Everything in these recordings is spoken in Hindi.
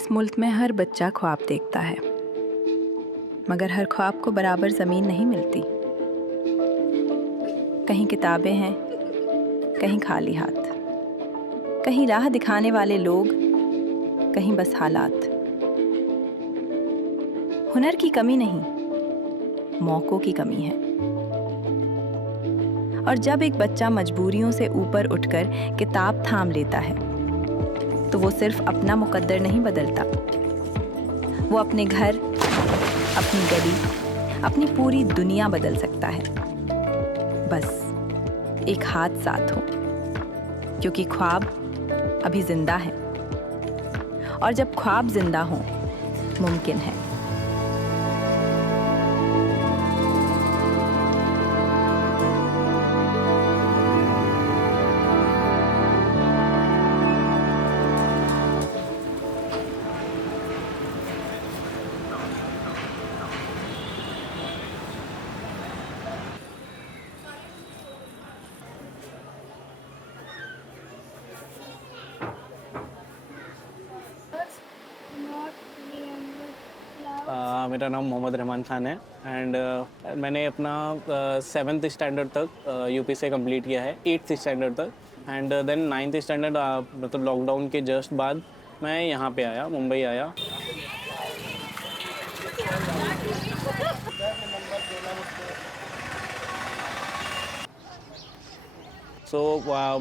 इस मुल्क में हर बच्चा ख्वाब देखता है, मगर हर ख्वाब को बराबर ज़मीन नहीं मिलती। कहीं किताबें हैं, कहीं खाली हाथ, कहीं राह दिखाने वाले लोग, कहीं बस हालात। हुनर की कमी नहीं, मौक़ों की कमी है। और जब एक बच्चा मजबूरियों से ऊपर उठकर किताब थाम लेता है, तो वो सिर्फ अपना मुकद्दर नहीं बदलता, वो अपने घर, अपनी गली, अपनी पूरी दुनिया बदल सकता है। बस एक हाथ साथ हो, क्योंकि ख्वाब अभी जिंदा है, और जब ख्वाब जिंदा हो, मुमकिन है। मेरा नाम मोहम्मद रहमान ख़ान है एंड मैंने अपना 7th स्टैंडर्ड तक यूपी से कंप्लीट किया है, 8th स्टैंडर्ड तक एंड देन 9th स्टैंडर्ड मतलब लॉकडाउन के जस्ट बाद मैं यहाँ पे आया, मुंबई आया।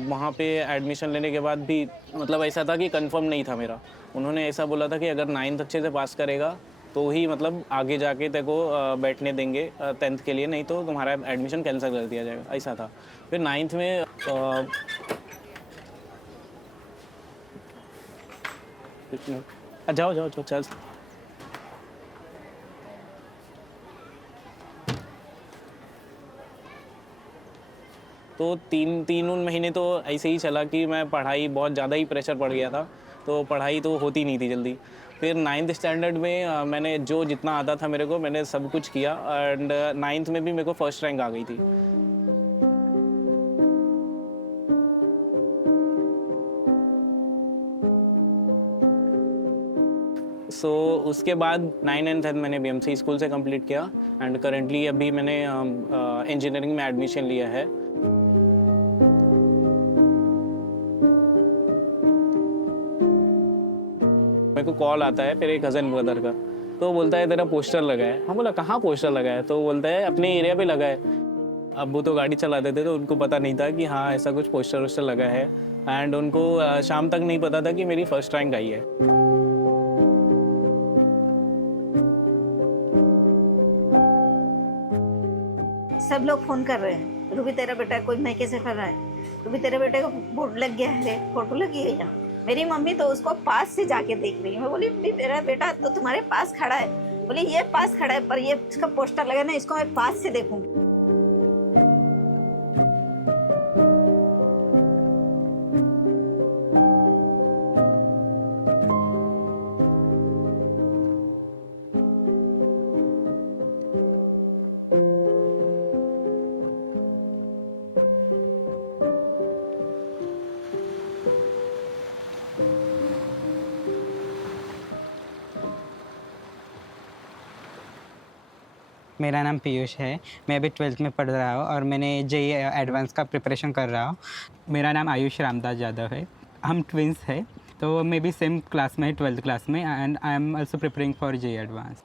वहाँ पे एडमिशन लेने के बाद भी मतलब ऐसा था कि कंफर्म नहीं था मेरा। उन्होंने ऐसा बोला था कि अगर 9th अच्छे से पास करेगा तो ही मतलब आगे जाके तेरे को बैठने देंगे 10th के लिए, नहीं तो तुम्हारा एडमिशन कैंसिल कर दिया जाएगा, ऐसा था। फिर 9th में जाओ जाओ जाओ चल। तो तीन उन महीने तो ऐसे ही चला कि मैं पढ़ाई बहुत ज़्यादा ही प्रेशर पड़ गया था, तो पढ़ाई तो होती नहीं थी जल्दी। फिर 9th स्टैंडर्ड में मैंने जो जितना आता था मेरे को, मैंने सब कुछ किया एंड 9th में भी मेरे को फर्स्ट रैंक आ गई थी। उसके बाद 9 एंड 10 मैंने बीएमसी स्कूल से कंप्लीट किया एंड करेंटली अभी मैंने इंजीनियरिंग में एडमिशन लिया है। मेरे को कॉल आता है मेरे कज़न ब्रदर का, तो बोलता है तेरा पोस्टर लगा है। हाँ बोला कहाँ पोस्टर लगा है, तो बोलता है अपने एरिया पे लगा है। अब वो तो गाड़ी चलाते थे तो उनको पता नहीं था कि हाँ ऐसा कुछ पोस्टर वोस्टर लगा है एंड उनको शाम तक नहीं पता था कि मेरी फर्स्ट रैंक आई है। सब लोग फ़ोन कर रहे हैं, रूबी तेरा बेटा कोई मैके से कर रहा है, रूबी तेरे बेटे को बोर्ड लग गया है, फोटो लगी है यहाँ। मेरी मम्मी तो उसको पास से जाके देख रही है। मैं बोली मेरा बेटा तो तुम्हारे पास खड़ा है। बोली ये पास खड़ा है पर ये इसका पोस्टर लगा ना, इसको मैं पास से देखूंगी। मेरा नाम पीयूष है। मैं अभी 12th में पढ़ रहा हूँ और मैंने जेईई एडवांस का प्रिपरेशन कर रहा हूँ। मेरा नाम आयुष रामदास यादव है। हम ट्विंस हैं, तो मैं भी सेम क्लास में 12th क्लास में and I am also preparing for JEE advance.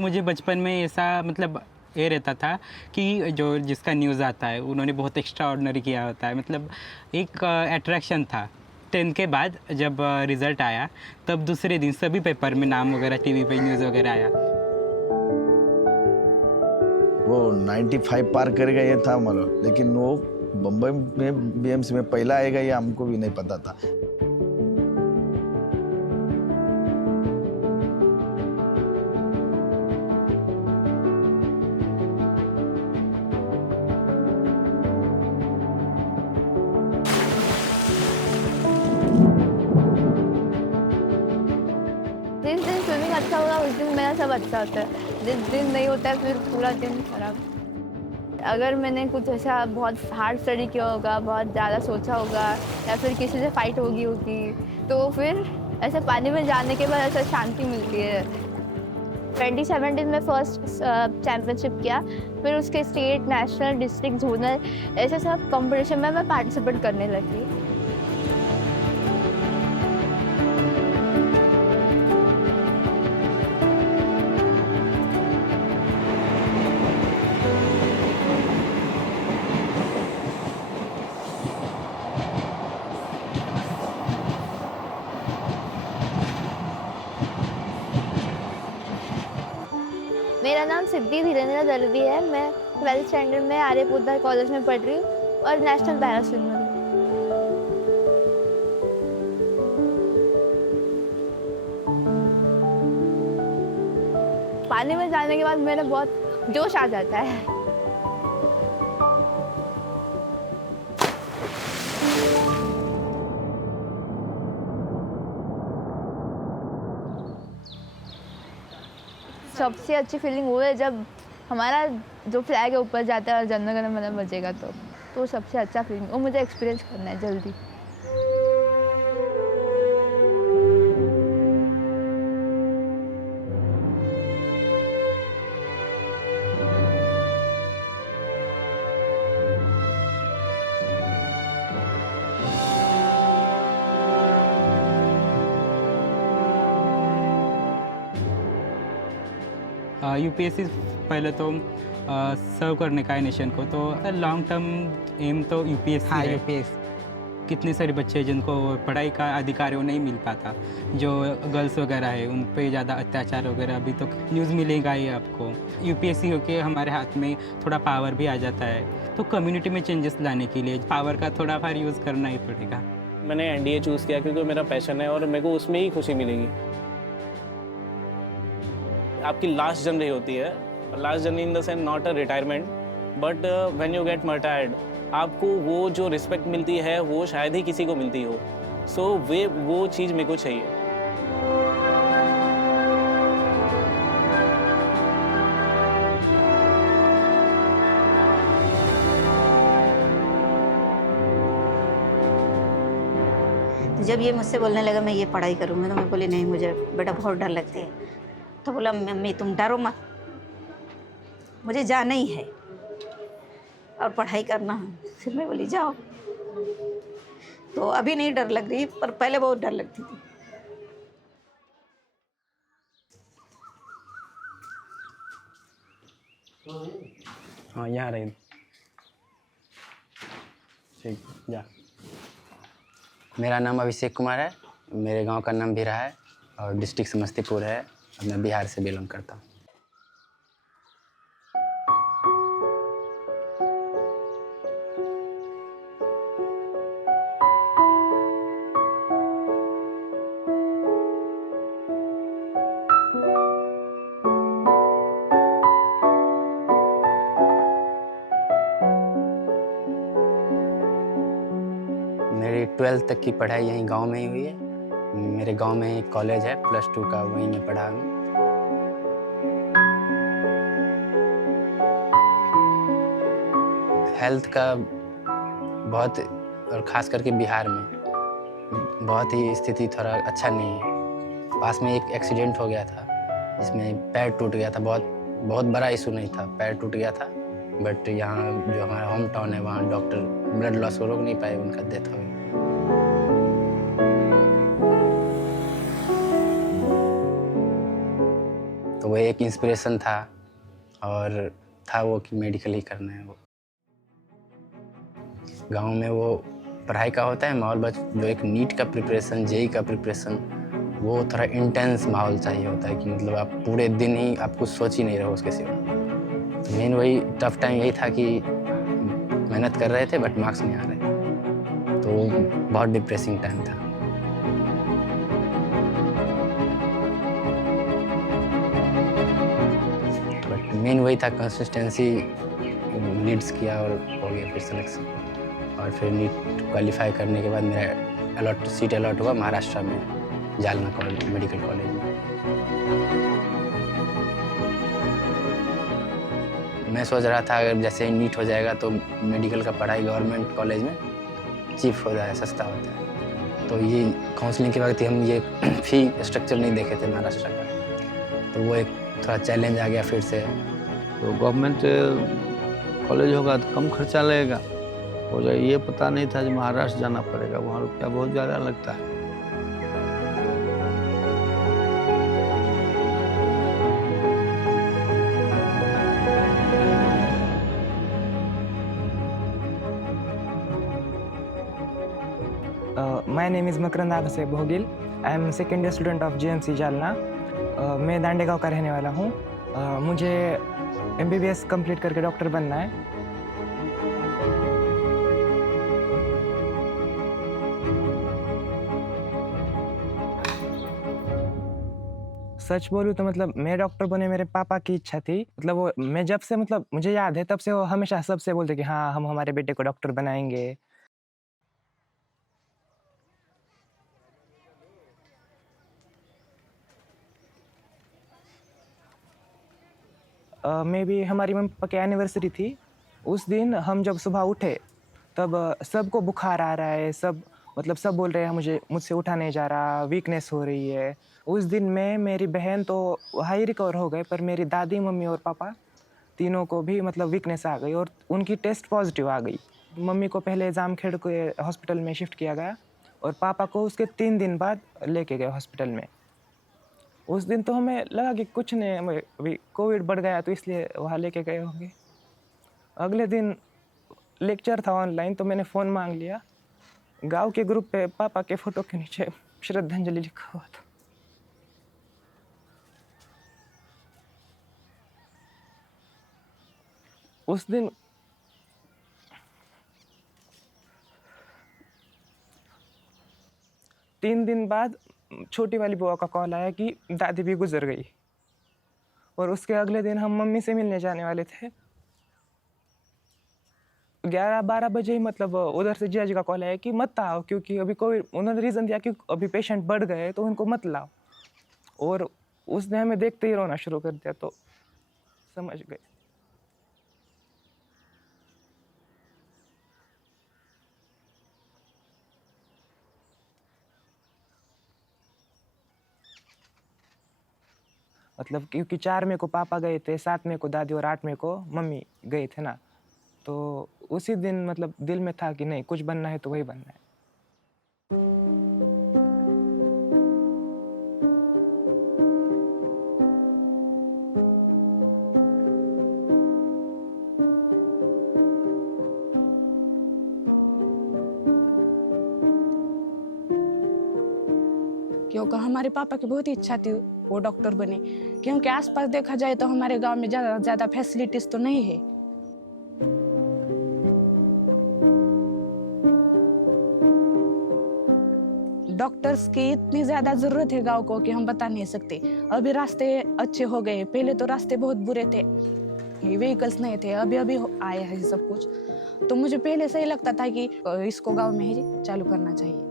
मुझे बचपन में ऐसा मतलब ये रहता था कि जो जिसका न्यूज़ आता है उन्होंने बहुत एक्स्ट्रा ऑर्डिनरी किया होता है, मतलब एक अट्रैक्शन था। 10th के बाद जब रिज़ल्ट आया तब दूसरे दिन सभी पेपर में नाम वगैरह, टीवी पे न्यूज़ वगैरह आया। वो 95 पार करेगा ये था मालूम, लेकिन वो बम्बई में बीएमसी में पहला आएगा ये हमको भी नहीं पता था। जिस दिन स्विमिंग अच्छा होगा उस दिन मेरा सब अच्छा होता है, जिस दिन नहीं होता है फिर पूरा दिन खराब। अगर मैंने कुछ ऐसा बहुत हार्ड स्टडी किया होगा, बहुत ज़्यादा सोचा होगा या फिर किसी से फाइट होगी तो फिर ऐसे पानी में जाने के बाद ऐसा शांति मिलती है। 2017 में फर्स्ट चैम्पियनशिप किया, फिर उसके स्टेट, नेशनल, डिस्ट्रिक्ट, जोनल ऐसे सब कंपटीशन में मैं पार्टिसिपेट करने लगी। मेरा नाम सिद्धि धीरेन्द्र दलवी है। मैं 12th स्टैंडर्ड में आर्य पोद्दार कॉलेज में पढ़ रही हूँ और नेशनल पैरा स्विमर हूँ। पानी में जाने के बाद मेरा बहुत जोश आ जाता है। सबसे अच्छी फीलिंग वो है जब हमारा जो फ्लैग है ऊपर जाता है और जन गण मन बजेगा तो सबसे अच्छा फीलिंग वो मुझे एक्सपीरियंस करना है जल्दी। यूपीएससी पहले तो सर्व करने का है नेशन को, तो लॉन्ग टर्म एम तो यूपीएससी हाँ है। यूपीएस कितने सारे बच्चे जिनको पढ़ाई का अधिकार वो नहीं मिल पाता, जो गर्ल्स वगैरह है उन पे ज़्यादा अत्याचार वगैरह अभी तो न्यूज़ मिलेगा ही आपको। यूपीएससी होके हमारे हाथ में थोड़ा पावर भी आ जाता है, तो कम्युनिटी में चेंजेस लाने के लिए पावर का थोड़ा बार यूज़ करना ही पड़ेगा। मैंने एनडीए चूज़ किया क्योंकि मेरा पैशन है और मेरे को उसमें ही खुशी मिलेगी। आपकी लास्ट जर्नी होती है, last journey in the sense not a retirement but when you get retired आपको वो जो रिस्पेक्ट मिलती है वो शायद ही किसी को मिलती हो। सो वो चीज़ मेरे को चाहिए। तो जब ये मुझसे बोलने लगा मैं ये पढ़ाई करूँगा तो मैं बोली नहीं, मुझे बेटा बहुत डर लगती है। तो बोला मम्मी तुम डरो मत, मुझे जाना ही है और पढ़ाई करना है। फिर मैं बोली जाओ। तो अभी नहीं डर लग रही पर पहले बहुत डर लगती थी। हाँ यहाँ रही। ठीक जा। मेरा नाम अभिषेक कुमार है, मेरे गांव का नाम भीरा है और डिस्ट्रिक्ट समस्तीपुर है और मैं बिहार से बिलोंग करता हूँ। मेरी 12th तक की पढ़ाई यहीं गांव में ही हुई है। मेरे गांव में एक कॉलेज है, +2 का, वहीं में पढ़ा हूँ। हेल्थ का बहुत, और ख़ास करके बिहार में बहुत ही स्थिति थोड़ा अच्छा नहीं है। पास में एक एक्सीडेंट हो गया था जिसमें पैर टूट गया था। बहुत बड़ा इशू नहीं था, पैर टूट गया था, बट यहाँ जो हमारा होम टाउन है वहाँ डॉक्टर ब्लड लॉस को रोक नहीं पाए, उनका डेथ हो गई। तो वो एक इंस्पिरेशन था और था वो कि मेडिकल ही करना है। वो गांव में वो पढ़ाई का होता है माहौल, बस जो एक नीट का प्रिपरेशन, जेई का प्रिपरेशन, वो थोड़ा इंटेंस माहौल चाहिए होता है कि मतलब आप पूरे दिन ही आप कुछ सोच ही नहीं रहो उसके सिवा। तो मेन वही टफ टाइम यही था कि मेहनत कर रहे थे बट मार्क्स नहीं आ रहे, तो बहुत डिप्रेसिंग टाइम था। बट मेन वही था, कंसिस्टेंसी, नीड्स किया और हो गया फिर सिलेक्शन। और फिर नीट क्वालिफाई करने के बाद मेरा सीट अलॉट हुआ महाराष्ट्र में, जालना कॉलेज, मेडिकल कॉलेज में। मैं सोच रहा था अगर जैसे ही नीट हो जाएगा तो मेडिकल का पढ़ाई गवर्नमेंट कॉलेज में चीप हो जाए, सस्ता होता है। तो ये काउंसलिंग के वक्त हम ये फी स्ट्रक्चर नहीं देखे थे महाराष्ट्र का, तो वो एक थोड़ा चैलेंज आ गया फिर से। तो गवर्नमेंट कॉलेज होगा तो कम खर्चा लगेगा, हो जाए ये पता नहीं था कि महाराष्ट्र जाना पड़ेगा, वहाँ रुपया बहुत ज़्यादा लगता है। My name is Makarand Abhishek Bhogil. I am second year student of GMC Jalna. मैं दांडेगांव का रहने वाला हूँ। मुझे MBBS कंप्लीट करके डॉक्टर बनना है। सच बोलूँ तो मतलब मैं डॉक्टर बने मेरे पापा की इच्छा थी। मतलब वो मैं जब से मतलब मुझे याद है तब से वो हमेशा सबसे बोलते कि हाँ हम हमारे बेटे को डॉक्टर बनाएंगे। मे भी हमारी मम्मी पापा की एनिवर्सरी थी। उस दिन हम जब सुबह उठे तब सबको बुखार आ रहा है, सब मतलब सब बोल रहे हैं मुझसे उठा नहीं जा रहा, वीकनेस हो रही है। उस दिन मैं मेरी बहन तो हाई रिकवर हो गए, पर मेरी दादी मम्मी और पापा तीनों को भी मतलब वीकनेस आ गई और उनकी टेस्ट पॉजिटिव आ गई। मम्मी को पहले जामखेड़ के हॉस्पिटल में शिफ्ट किया गया और पापा को उसके 3 दिन बाद लेके गए हॉस्पिटल में। उस दिन तो हमें लगा कि कुछ नहीं, अभी कोविड बढ़ गया तो इसलिए वहाँ लेके गए होंगे। अगले दिन लेक्चर था ऑनलाइन तो मैंने फ़ोन मांग लिया। गांव के ग्रुप पे पापा के फ़ोटो के नीचे श्रद्धांजलि लिखा हुआ था। उस दिन तीन दिन बाद छोटी वाली बुआ का कॉल आया कि दादी भी गुजर गई और उसके अगले दिन हम मम्मी से मिलने जाने वाले थे। 11-12 बजे ही मतलब उधर से जिया जी का कॉल आया कि मत आओ क्योंकि अभी कोविड, उन्होंने रीज़न दिया कि अभी पेशेंट बढ़ गए तो उनको मत लाओ। और उसने हमें देखते ही रोना शुरू कर दिया तो समझ गए। मतलब क्योंकि 4 मई को पापा गए थे, 7 मई को दादी और 8 मई को मम्मी गए थे ना, तो उसी दिन मतलब दिल में था कि नहीं कुछ बनना है तो वही बनना है। क्योंकि हमारे पापा की बहुत इच्छा थी वो डॉक्टर बने, क्योंकि आसपास देखा जाए तो हमारे गांव में ज़्यादा फैसिलिटीज़ तो नहीं है। डॉक्टर्स की इतनी ज़्यादा ज़रूरत है गांव को कि हम बता नहीं सकते। अभी रास्ते अच्छे हो गए, पहले तो रास्ते बहुत बुरे थे, व्हीकल्स नहीं थे, अभी आया है सब कुछ। तो मुझे पहले से ही लगता था कि इसको गाँव में ही चालू करना चाहिए।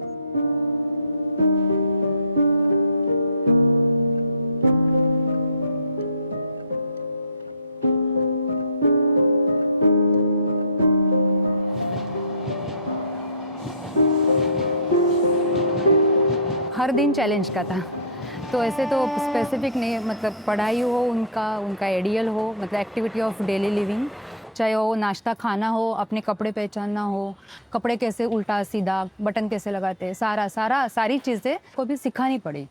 हर दिन चैलेंज का था, तो ऐसे तो स्पेसिफिक नहीं, मतलब पढ़ाई हो उनका आइडियल हो, मतलब एक्टिविटी ऑफ डेली लिविंग, चाहे वो नाश्ता खाना हो, अपने कपड़े पहचानना हो, कपड़े कैसे उल्टा सीधा बटन कैसे लगाते हैं, सारी चीज़ें को भी सिखानी पड़ी।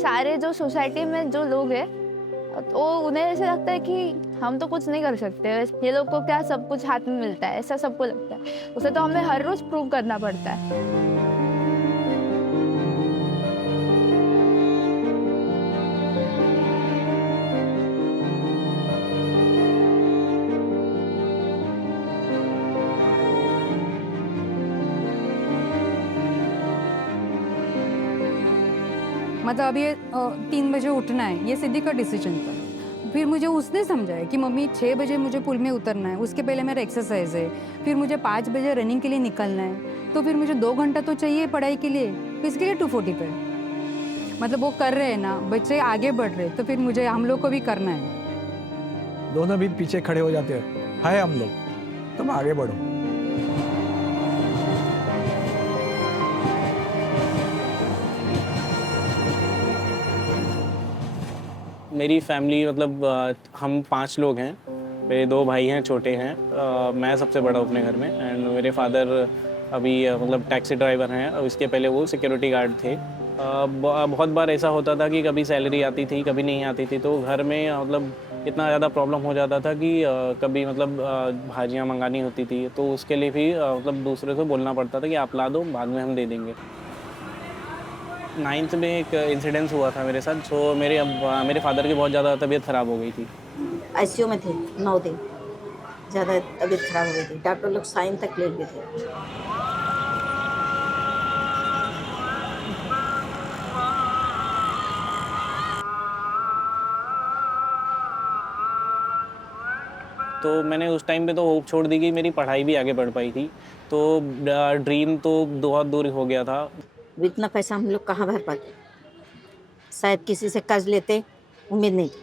सारे जो सोसाइटी में जो लोग हैं तो उन्हें ऐसा लगता है कि हम तो कुछ नहीं कर सकते, ये लोग को क्या सब कुछ हाथ में मिलता है, ऐसा सबको लगता है। उसे तो हमें हर रोज प्रूव करना पड़ता है। मतलब अभी 3 बजे उठना है, ये सिद्धि का डिसीजन था। फिर मुझे उसने समझाया कि मम्मी 6 बजे मुझे पुल में उतरना है, उसके पहले मेरा एक्सरसाइज है, फिर मुझे 5 बजे रनिंग के लिए निकलना है, तो फिर मुझे 2 घंटा तो चाहिए पढ़ाई के लिए, तो इसके लिए 240 पे। मतलब वो कर रहे हैं ना, बच्चे आगे बढ़ रहे, तो फिर मुझे हम लोग को भी करना है। दोनों भी पीछे खड़े हो जाते हैं, है हम लोग, तुम आगे बढ़ो। मेरी फैमिली मतलब हम 5 लोग हैं। मेरे 2 भाई हैं, छोटे हैं। मैं सबसे बड़ा हूँ अपने घर में। एंड मेरे फादर अभी मतलब टैक्सी ड्राइवर हैं, और इसके पहले वो सिक्योरिटी गार्ड थे। बहुत बार ऐसा होता था कि कभी सैलरी आती थी, कभी नहीं आती थी, तो घर में मतलब इतना ज़्यादा प्रॉब्लम हो जाता था कि कभी मतलब भाजियाँ मंगानी होती थी, तो उसके लिए भी मतलब दूसरे से बोलना पड़ता था कि आप ला दो, बाद में हम दे देंगे। 9th में एक इंसिडेंस हुआ था मेरे साथ। तो मेरे फादर की बहुत ज़्यादा तबीयत ख़राब हो गई थी। आईसीयू में थे 9 दिन, ज़्यादा तबीयत खराब हो गई थी, डॉक्टर लोग साइन तक ले लिए थे। तो मैंने उस टाइम पे तो होप छोड़ दी कि मेरी पढ़ाई भी आगे बढ़ पाई थी, तो ड्रीम तो बहुत दूर हो गया था। इतना पैसा हम लोग कहाँ भर पाते, शायद किसी से कर्ज लेते, उम्मीद नहीं थी।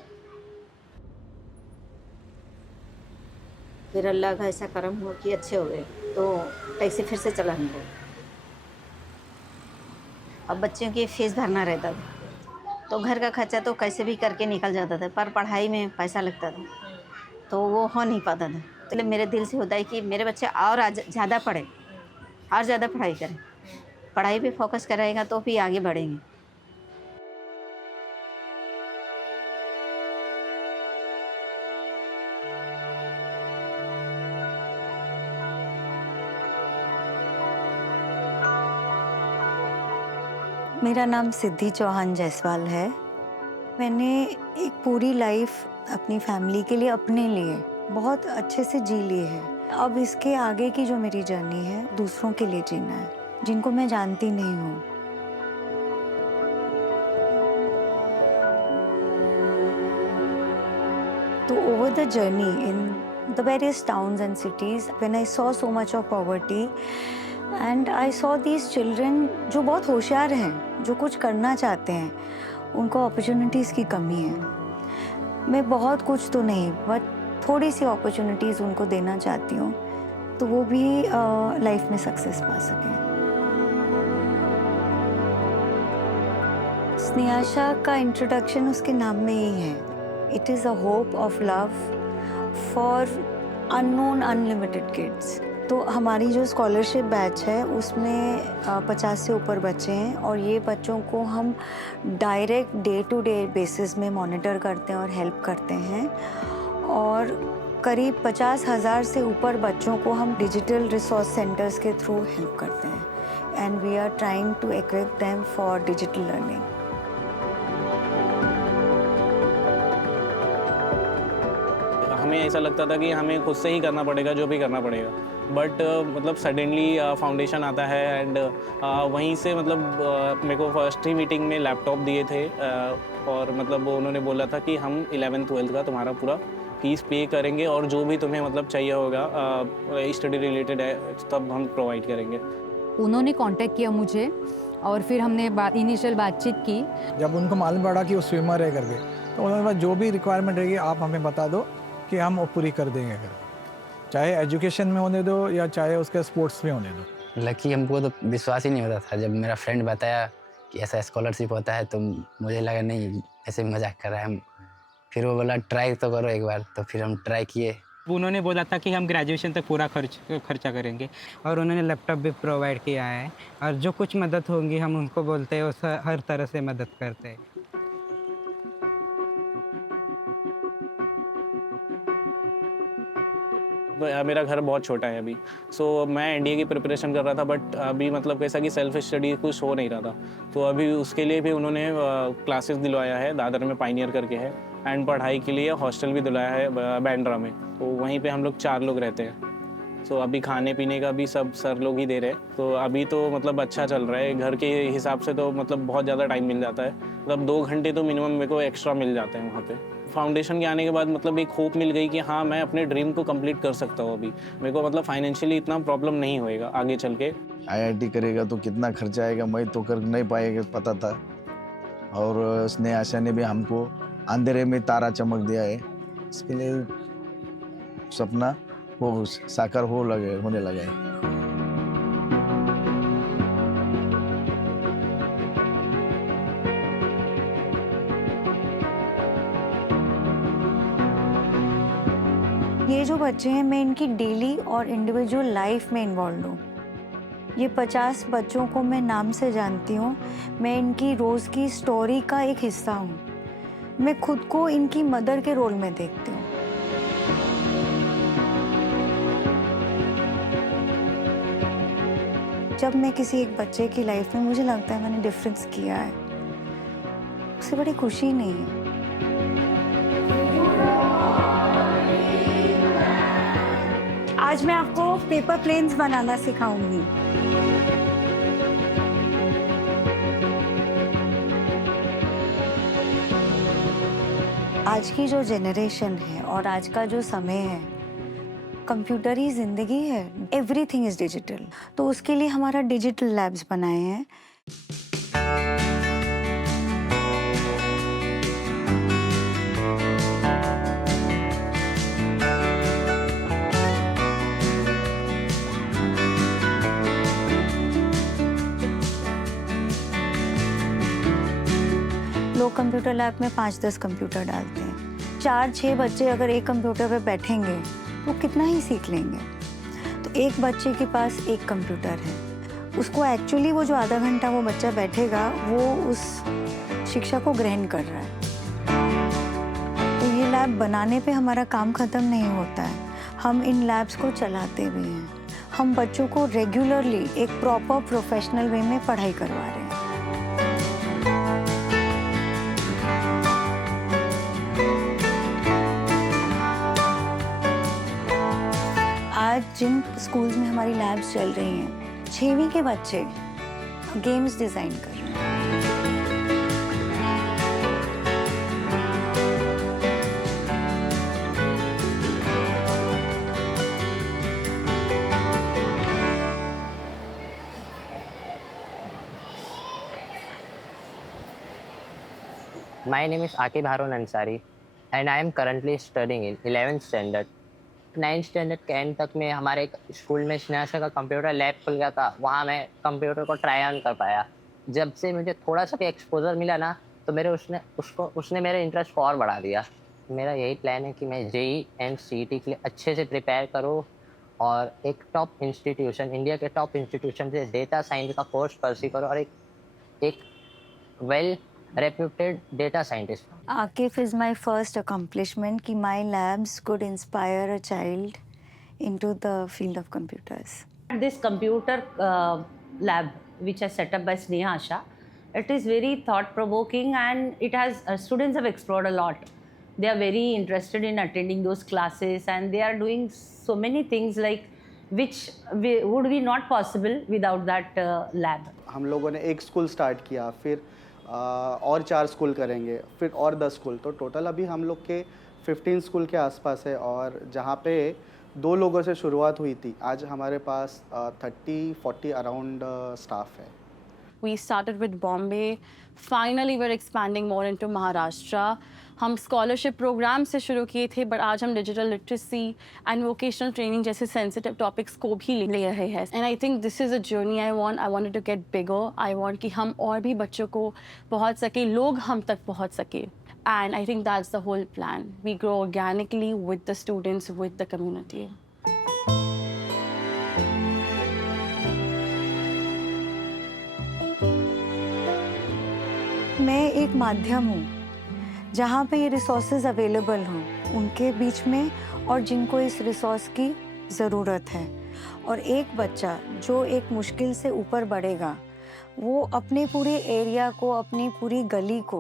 फिर अल्लाह का ऐसा करम हुआ कि अच्छे हो गए, तो टैक्सी फिर से चलाने लगे। अब बच्चों की फीस भरना रहता था, तो घर का खर्चा तो कैसे भी करके निकल जाता था, पर पढ़ाई में पैसा लगता था, तो वो हो नहीं पाता था। तो मेरे दिल से होता है कि मेरे बच्चे और ज़्यादा पढ़े, और ज़्यादा पढ़ाई करें, पढ़ाई पे फोकस करेगा तो भी आगे बढ़ेंगे। मेरा नाम सिद्धि चौहान जायसवाल है। मैंने एक पूरी लाइफ अपनी फैमिली के लिए, अपने लिए बहुत अच्छे से जी ली है। अब इसके आगे की जो मेरी जर्नी है, दूसरों के लिए जीना है, जिनको मैं जानती नहीं हूँ। तो over the journey in the various towns and cities, when I saw so much of poverty and I saw these children जो बहुत होशियार हैं, जो कुछ करना चाहते हैं, उनको अपॉर्चुनिटीज़ की कमी है। मैं बहुत कुछ तो नहीं, बट थोड़ी सी अपॉर्चुनिटीज़ उनको देना चाहती हूँ, तो वो भी लाइफ में सक्सेस पा सकें। स्नेहाशा का इंट्रोडक्शन उसके नाम में ही है। It is a hope of love for unknown unlimited kids. तो हमारी जो स्कॉलरशिप बैच है उसमें 50 से ऊपर बच्चे हैं, और ये बच्चों को हम direct day to day basis में मॉनिटर करते हैं और हेल्प करते हैं। और करीब 50,000 से ऊपर बच्चों को हम डिजिटल रिसोर्स सेंटर्स के थ्रू हेल्प करते हैं, and we are trying to equip them for digital learning. हमें ऐसा लगता था कि हमें खुद से ही करना पड़ेगा, जो भी करना पड़ेगा, बट मतलब सडनली फाउंडेशन आता है, एंड वहीं से मतलब मेरे को फर्स्ट ही मीटिंग में लैपटॉप दिए थे, और मतलब उन्होंने बोला था कि हम 11th 12th का तुम्हारा पूरा फीस पे करेंगे, और जो भी तुम्हें मतलब चाहिए होगा स्टडी रिलेटेड है, तब हम प्रोवाइड करेंगे। उन्होंने कांटेक्ट किया मुझे, और फिर हमने इनिशियल बातचीत की। जब उनको मालूम पड़ा कि वो स्विमर है करके, तो उन्होंने बोला जो भी रिक्वायरमेंट रहेगी आप हमें बता दो कि हम वो पूरी कर देंगे, चाहे एजुकेशन में होने दो या चाहे उसके स्पोर्ट्स में होने दो। लकी हमको तो विश्वास ही नहीं होता था। जब मेरा फ्रेंड बताया कि ऐसा स्कॉलरशिप होता है, तो मुझे लगा नहीं ऐसे मजाक कर रहा है हम। फिर वो बोला ट्राई तो करो एक बार, तो फिर हम ट्राई किए। उन्होंने बोला था कि हम ग्रेजुएशन तक पूरा खर्चा करेंगे, और उन्होंने लैपटॉप भी प्रोवाइड किया है, और जो कुछ मदद होगी हम उनको बोलते हैं, उस हर तरह से मदद करते हैं। मेरा घर बहुत छोटा है अभी, सो मैं एनडीए की प्रिपरेशन कर रहा था, बट अभी मतलब कैसा कि सेल्फ स्टडी कुछ हो नहीं रहा था, तो अभी उसके लिए भी उन्होंने क्लासेस दिलवाया है, दादर में पाइनियर करके है, एंड पढ़ाई के लिए हॉस्टल भी दिलवाया है बैंड्रा में, तो वहीं पे हम लोग 4 लोग रहते हैं। सो अभी खाने पीने का भी सब सर लोग ही दे रहे हैं, तो अभी तो मतलब अच्छा चल रहा है। घर के हिसाब से तो मतलब बहुत ज़्यादा टाइम मिल जाता है, मतलब 2 घंटे तो मिनिमम मेरे को एक्स्ट्रा मिल जाते हैं वहाँ पे। फाउंडेशन के आने के बाद मतलब एक होप मिल गई कि हाँ मैं अपने ड्रीम को कंप्लीट कर सकता हूँ। अभी मेरे को मतलब फाइनेंशियली इतना प्रॉब्लम नहीं होएगा आगे चल के। IIT करेगा तो कितना खर्चा आएगा, मैं तो कर नहीं पाएगा पता था। और स्नेह आशा ने भी हमको अंधेरे में तारा चमक दिया है। इसके लिए सपना वो साकार होने लगा है। ये जो बच्चे हैं मैं इनकी डेली और इंडिविजुअल लाइफ में इन्वॉल्व हूँ। ये 50 बच्चों को मैं नाम से जानती हूँ। मैं इनकी रोज़ की स्टोरी का एक हिस्सा हूँ। मैं खुद को इनकी मदर के रोल में देखती हूँ। जब मैं किसी एक बच्चे की लाइफ में मुझे लगता है मैंने डिफरेंस किया है, उससे बड़ी खुशी नहीं है। आज मैं आपको पेपर प्लेन्स बनाना सिखाऊंगी। आज की जो जनरेशन है और आज का जो समय है, कंप्यूटर ही जिंदगी है। Everything is digital. तो उसके लिए हमारा डिजिटल लैब्स बनाए हैं। लोग कंप्यूटर लैब में 5-10 कंप्यूटर डालते हैं। 4-6 बच्चे अगर एक कंप्यूटर पे बैठेंगे तो कितना ही सीख लेंगे। तो एक बच्चे के पास एक कंप्यूटर है, उसको एक्चुअली वो जो आधा घंटा वो बच्चा बैठेगा वो उस शिक्षा को ग्रहण कर रहा है। तो ये लैब बनाने पे हमारा काम ख़त्म नहीं होता है, हम इन लैब्स को चलाते भी हैं। हम बच्चों को रेगुलरली एक प्रॉपर प्रोफेशनल वे में पढ़ाई करवा रहे हैं। आज जिन स्कूल्स में हमारी लैब्स चल रही हैं, 6वीं के बच्चे गेम्स डिज़ाइन कर रहे हैं। My name is Akib Harun Ansari and I am currently studying in 11th standard. 9th standard के एंड तक में हमारे एक स्कूल में स्नेहा का कंप्यूटर लैब खुल गया था। वहाँ मैं कंप्यूटर को ट्राई ऑन कर पाया। जब से मुझे थोड़ा सा भी एक्सपोजर मिला ना, तो उसने मेरा इंटरेस्ट और बढ़ा दिया। मेरा यही प्लान है कि मैं JEE एंड CET के लिए अच्छे से प्रिपेयर करूँ और एक टॉप इंस्टीट्यूशन, इंडिया के टॉप इंस्टीट्यूशन से डेटा साइंस का कोर्स परस्यू करूँ और एक well reputed data scientist. Akif is my first accomplishment कि my labs could inspire a child into the field of computers. This computer lab which is set up by Sneha Asha, it is very thought-provoking and it has students have explored a lot. They are very interested in attending those classes and they are doing so many things like which would be not possible without that lab. हम लोगों ने एक स्कूल स्टार्ट किया, फिर और 4 स्कूल करेंगे, फिर और 10 स्कूल। तो टोटल अभी हम लोग के 15 स्कूल के आसपास है और जहाँ पे 2 लोगों से शुरुआत हुई थी, आज हमारे पास 30-40 अराउंड स्टाफ है। We started with Bombay. Finally, we're expanding more into Maharashtra. हम स्कॉलरशिप प्रोग्राम से शुरू किए थे, बट आज हम digital literacy and vocational training जैसे सेंसिटिव टॉपिक्स को भी ले रहे हैं। And I think this is a journey I want to get bigger. I want कि हम और भी बच्चों को पहुंच सके, लोग हम तक पहुंच सके। And I think that's the whole plan. We grow organically with the students, with the community. मैं एक माध्यम हूँ जहाँ पे ये रिसोर्सेज अवेलेबल हों उनके बीच में और जिनको इस रिसोर्स की ज़रूरत है। और एक बच्चा जो एक मुश्किल से ऊपर बढ़ेगा, वो अपने पूरे एरिया को, अपनी पूरी गली को,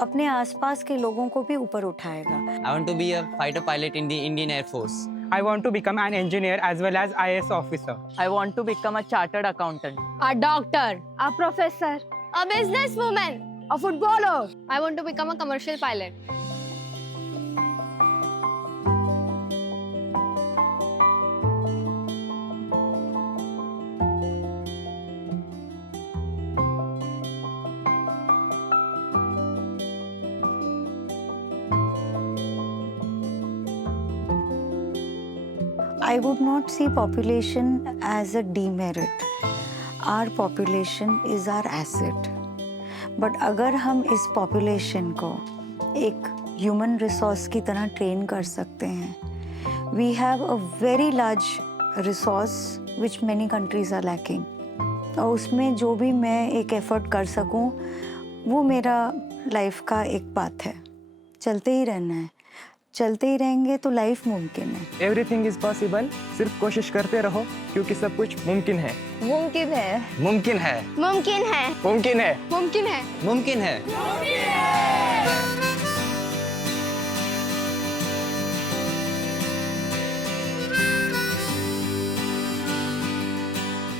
अपने आसपास के लोगों को भी ऊपर उठाएगा। I want to be a fighter pilot in the Indian Air Force. I want to become an engineer as well as IAS officer. I want to become a chartered accountant. A doctor. A professor. A businesswoman. A footballer. I want to become a commercial pilot. I would not see population as a demerit. Our population is our asset. But अगर हम इस population को एक human resource की तरह train कर सकते हैं, we have a very large resource which many countries are lacking. और उसमें जो भी मैं एक effort कर सकूं, वो मेरा life का एक बात है. चलते ही रहना है. चलते ही रहेंगे तो लाइफ मुमकिन है. Everything is possible. सिर्फ कोशिश करते रहो क्योंकि सब कुछ मुमकिन है. मुमकिन है. मुमकिन है. मुमकिन है. मुमकिन है. मुमकिन है. मुमकिन है.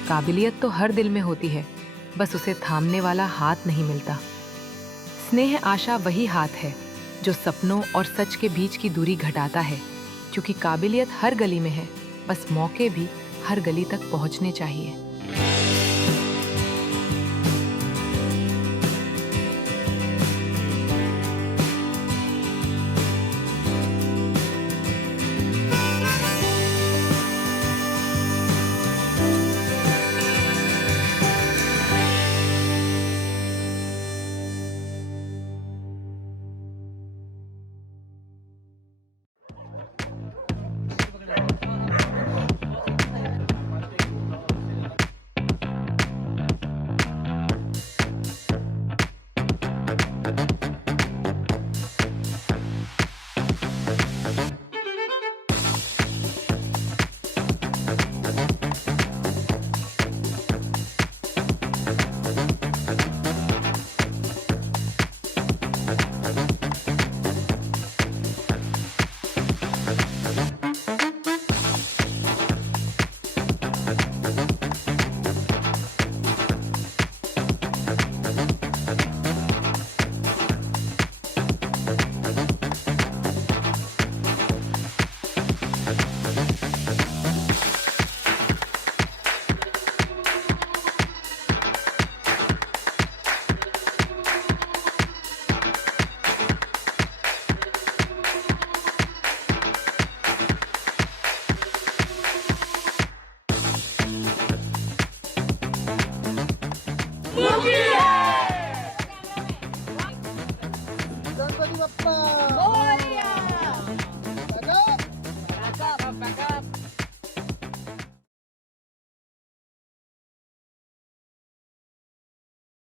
काबिलियत तो हर दिल में होती है, बस उसे थामने वाला हाथ नहीं मिलता. स्नेह आशा वही हाथ है जो सपनों और सच के बीच की दूरी घटाता है, क्योंकि काबिलियत हर गली में है, बस मौके भी हर गली तक पहुंचने चाहिए.